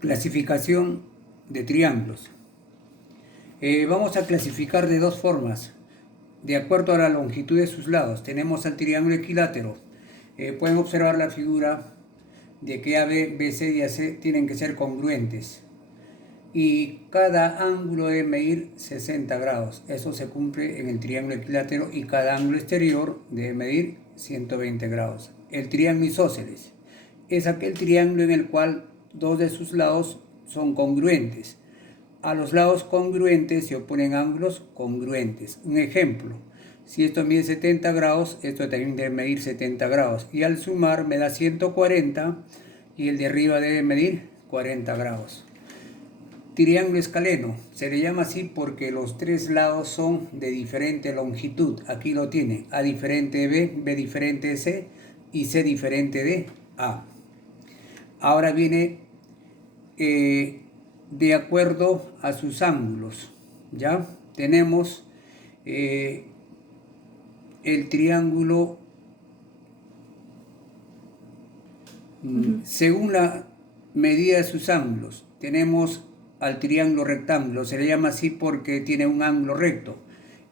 Clasificación de triángulos. Vamos a clasificar de dos formas, de acuerdo a la longitud de sus lados. Tenemos al triángulo equilátero. Pueden observar la figura de que AB, BC y AC tienen que ser congruentes. Y cada ángulo debe medir 60 grados. Eso se cumple en el triángulo equilátero y cada ángulo exterior debe medir 120 grados. El triángulo isósceles es aquel triángulo en el cual dos de sus lados son congruentes. A los lados congruentes se oponen ángulos congruentes. Un ejemplo, si esto mide 70 grados, esto también debe medir 70 grados. Y al sumar me da 140 y el de arriba debe medir 40 grados. Triángulo escaleno, se le llama así porque los tres lados son de diferente longitud. Aquí lo tiene, A diferente de B, B diferente de C y C diferente de A. Ahora viene de acuerdo a sus ángulos, ¿ya? Tenemos el triángulo según la medida de sus ángulos. Tenemos al triángulo rectángulo, se le llama así porque tiene un ángulo recto.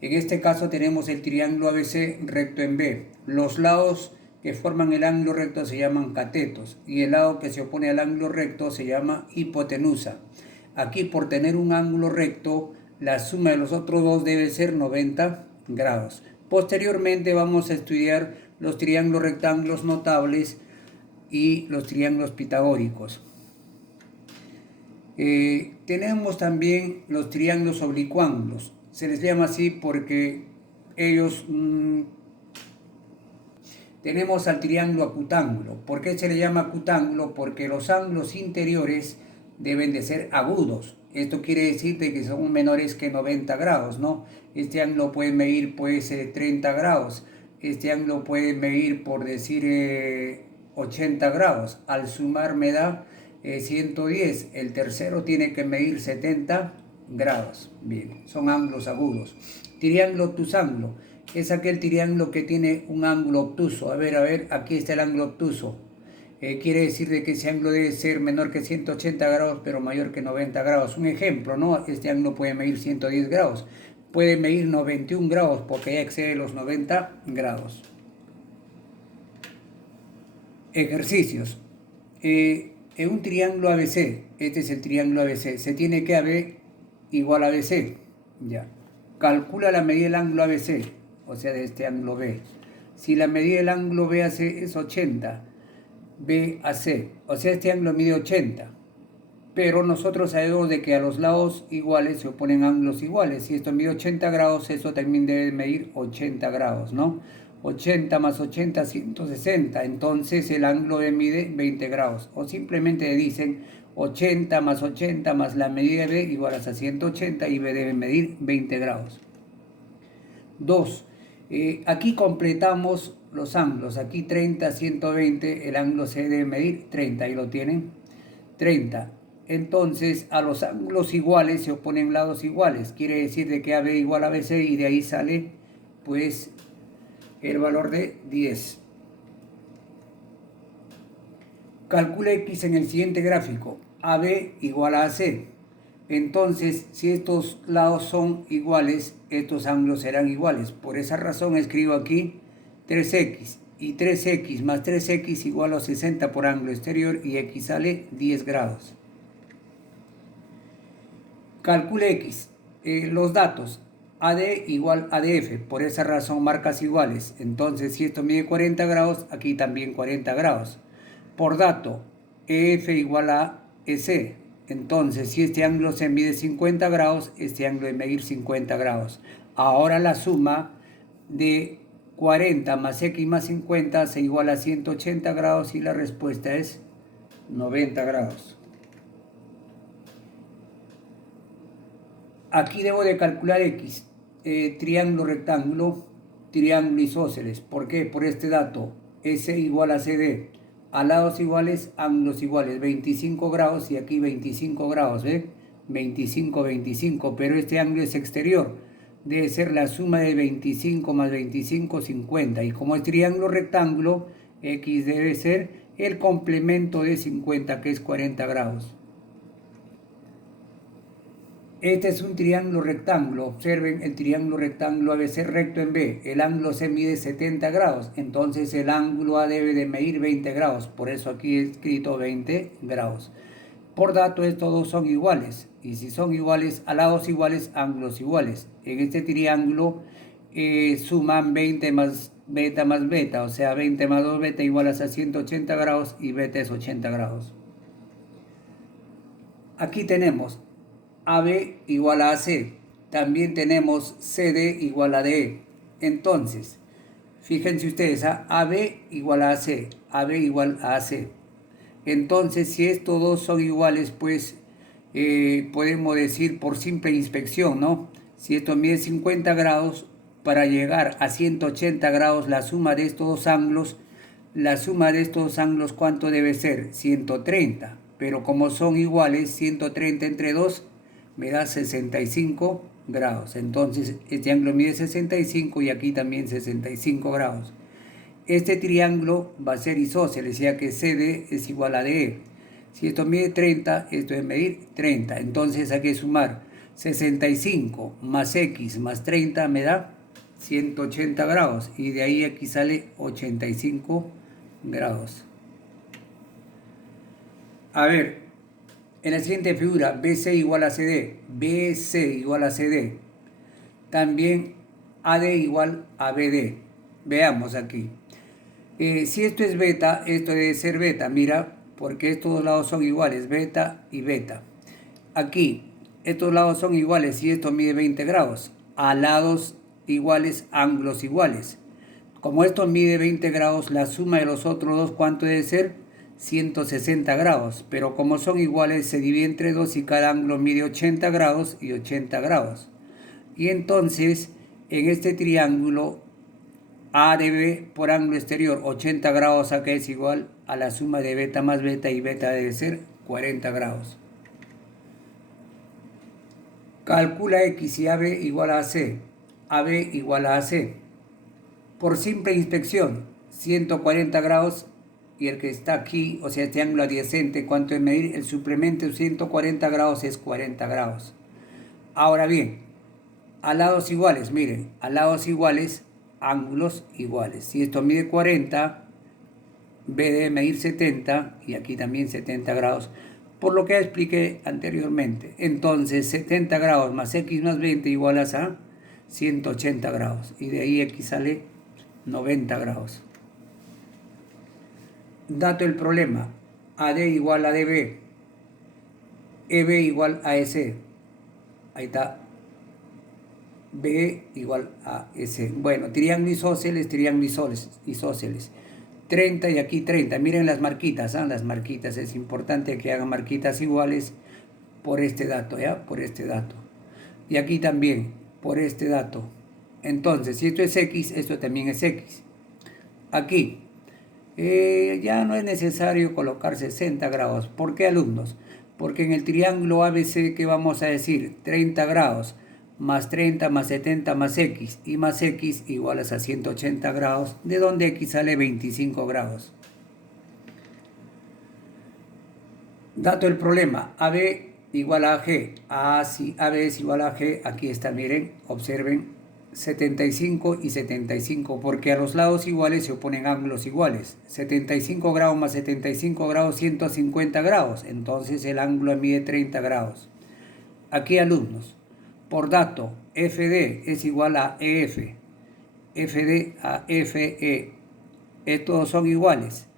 En este caso tenemos el triángulo ABC recto en B. Los lados que forman el ángulo recto se llaman catetos y el lado que se opone al ángulo recto se llama hipotenusa. Aquí, por tener un ángulo recto, la suma de los otros dos debe ser 90 grados. Posteriormente vamos a estudiar los triángulos rectángulos notables y los triángulos pitagóricos. Tenemos también los triángulos oblicuángulos. Se les llama así porque ellos... Tenemos al triángulo acutángulo. ¿Por qué se le llama acutángulo? Porque los ángulos interiores deben de ser agudos. Esto quiere decir que son menores que 90 grados, ¿no? Este ángulo puede medir, 30 grados. Este ángulo puede medir, por decir, 80 grados. Al sumar me da 110. El tercero tiene que medir 70 grados. Bien, son ángulos agudos. Triángulo obtusángulo es aquel triángulo que tiene un ángulo obtuso. A ver, aquí está el ángulo obtuso. Quiere decir de que ese ángulo debe ser menor que 180 grados, pero mayor que 90 grados. Un ejemplo, ¿no? Este ángulo puede medir 110 grados. Puede medir 91 grados porque ya excede los 90 grados. Ejercicios. En un triángulo ABC, este es el triángulo ABC, se tiene que AB igual a BC. Ya. Calcula la medida del ángulo ABC, o sea, de este ángulo B. Si la medida del ángulo BAC es 80, BAC, o sea, este ángulo mide 80. Pero nosotros sabemos de que a los lados iguales se oponen ángulos iguales. Si esto mide 80 grados, eso también debe medir 80 grados, ¿no? 80 más 80, 160. Entonces el ángulo B mide 20 grados. O simplemente dicen 80 más la medida de B igual a 180 y B debe medir 20 grados. 2. Aquí completamos los ángulos. Aquí 30, 120, el ángulo C debe medir 30. Ahí lo tienen. 30. Entonces, a los ángulos iguales se oponen lados iguales. Quiere decir de que AB igual a BC y de ahí sale, pues, el valor de 10. Calcula X en el siguiente gráfico. AB igual a AC. Entonces, si estos lados son iguales, estos ángulos serán iguales. Por esa razón escribo aquí 3X. Y 3X más 3X igual a 60 por ángulo exterior y X sale 10 grados. Calcule X. Los datos. AD igual a DF. Por esa razón marcas iguales. Entonces, si esto mide 40 grados, aquí también 40 grados. Por dato, EF igual a EC. Entonces, si este ángulo se mide 50 grados, este ángulo debe medir 50 grados. Ahora la suma de 40 más X más 50 se iguala a 180 grados y la respuesta es 90 grados. Aquí debo de calcular X. Triángulo rectángulo, triángulo isósceles. ¿Por qué? Por este dato. S igual a CD. A lados iguales, ángulos iguales. 25 grados y aquí 25 grados. 25, 25. Pero este ángulo es exterior. Debe ser la suma de 25 más 25, 50. Y como es triángulo rectángulo, X debe ser el complemento de 50, que es 40 grados. Este es un triángulo rectángulo. Observen el triángulo rectángulo ABC recto en B. El ángulo C mide 70 grados. Entonces el ángulo A debe de medir 20 grados. Por eso aquí he escrito 20 grados. Por dato, estos dos son iguales. Y si son iguales, a lados iguales, ángulos iguales. En este triángulo suman 20 más beta. O sea, 20 más 2 beta igual a 180 grados y beta es 80 grados. Aquí tenemos AB igual a AC. También tenemos CD igual a DE. Entonces, fíjense ustedes, AB igual a AC, AB igual a AC. Entonces, si estos dos son iguales, pues podemos decir por simple inspección, ¿no? Si esto mide 50 grados, para llegar a 180 grados, la suma de estos dos ángulos, ¿cuánto debe ser? 130. Pero como son iguales, 130 entre 2 me da 65 grados. Entonces, este ángulo mide 65 y aquí también 65 grados. Este triángulo va a ser isósceles, ya que CD es igual a DE. Si esto mide 30, esto debe medir 30. Entonces hay que sumar 65 más X más 30 me da 180 grados. Y de ahí aquí sale 85 grados. A ver, en la siguiente figura, BC igual a CD. BC igual a CD. También AD igual a BD. Veamos aquí. Si esto es beta, esto debe ser beta, mira, porque estos dos lados son iguales, beta y beta. Aquí, estos lados son iguales y esto mide 20 grados. A lados iguales, ángulos iguales. Como esto mide 20 grados, la suma de los otros dos, ¿cuánto debe ser? 160 grados. Pero como son iguales, se divide entre 2 y cada ángulo mide 80 grados y 80 grados. Y entonces, en este triángulo, A de B por ángulo exterior 80 grados acá es igual a la suma de beta más beta y beta debe ser 40 grados. Calcula X y AB igual a AC. AB igual a AC. Por simple inspección, 140 grados y el que está aquí, o sea, este ángulo adyacente, ¿cuánto es medir? El suplemento de 140 grados es 40 grados. Ahora bien, a lados iguales, miren, a lados iguales, ángulos iguales. Si esto mide 40, B debe medir 70 y aquí también 70 grados, por lo que ya expliqué anteriormente. Entonces 70 grados más X más 20 igual a 180 grados y de ahí X sale 90 grados. Dato del problema, AD igual a DB, EB igual a EC. Ahí está. B igual a S. Bueno, triángulo isósceles, 30 y aquí 30. Miren las marquitas, las marquitas. Es importante que hagan marquitas iguales por este dato, ¿ya? Por este dato. Y aquí también, por este dato. Entonces, si esto es X, esto también es X. Aquí, ya no es necesario colocar 60 grados. ¿Por qué, alumnos? Porque en el triángulo ABC, ¿qué vamos a decir? 30 grados. Más 30 más 70 más X y más X igual a 180 grados, de donde X sale 25 grados. Dato del problema, AB igual a AG, AB es igual a G, aquí está, miren, observen, 75 y 75, porque a los lados iguales se oponen ángulos iguales. 75 grados más 75 grados, 150 grados, entonces el ángulo mide 30 grados. Aquí, alumnos, por dato, FD es igual a EF, FD a FE, estos son iguales.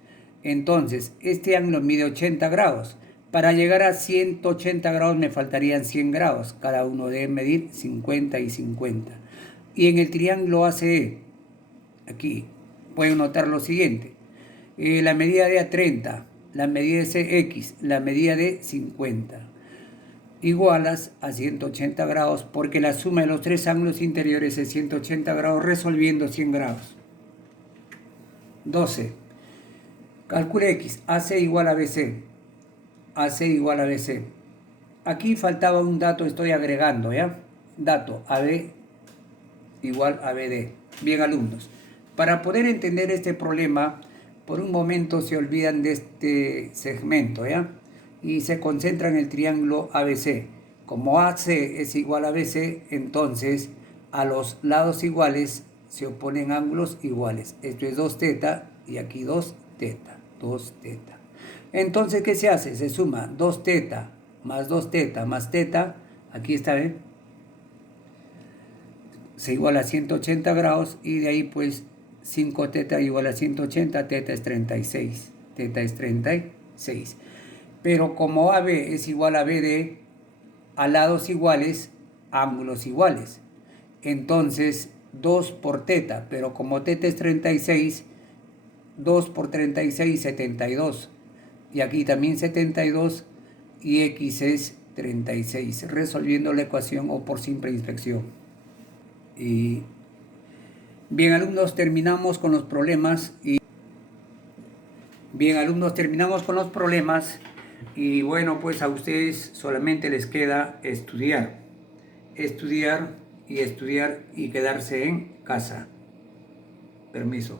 Entonces, este ángulo mide 80 grados. Para llegar a 180 grados me faltarían 100 grados. Cada uno debe medir 50 y 50. Y en el triángulo ACE, aquí pueden notar lo siguiente. La medida de A 30, la medida de CX, la medida de 50. Igualas a 180 grados porque la suma de los tres ángulos interiores es 180 grados resolviendo 100 grados. 12. Calcula X, AC igual a BC. AC igual a BC. Aquí faltaba un dato, estoy agregando, ¿ya? Dato, AB igual a BD. Bien, alumnos. Para poder entender este problema, por un momento se olvidan de este segmento, ¿ya? Y se concentran en el triángulo ABC. Como AC es igual a BC, entonces a los lados iguales se oponen ángulos iguales. Esto es 2 teta y aquí 2 teta, 2 teta. Entonces, ¿qué se hace? Se suma 2 teta más 2 teta más teta. Aquí está, ¿eh? Se iguala a 180 grados y de ahí pues 5 teta igual a 180, teta es 36. Teta es 36. Pero como AB es igual a BD, a lados iguales, ángulos iguales. Entonces, 2 por teta, pero como teta es 36, 2 por 36, 72. Y aquí también 72 y x es 36, resolviendo la ecuación O por simple inspección. Y bien, alumnos, terminamos con los problemas y bueno, pues a ustedes solamente les queda estudiar y quedarse en casa. Permiso.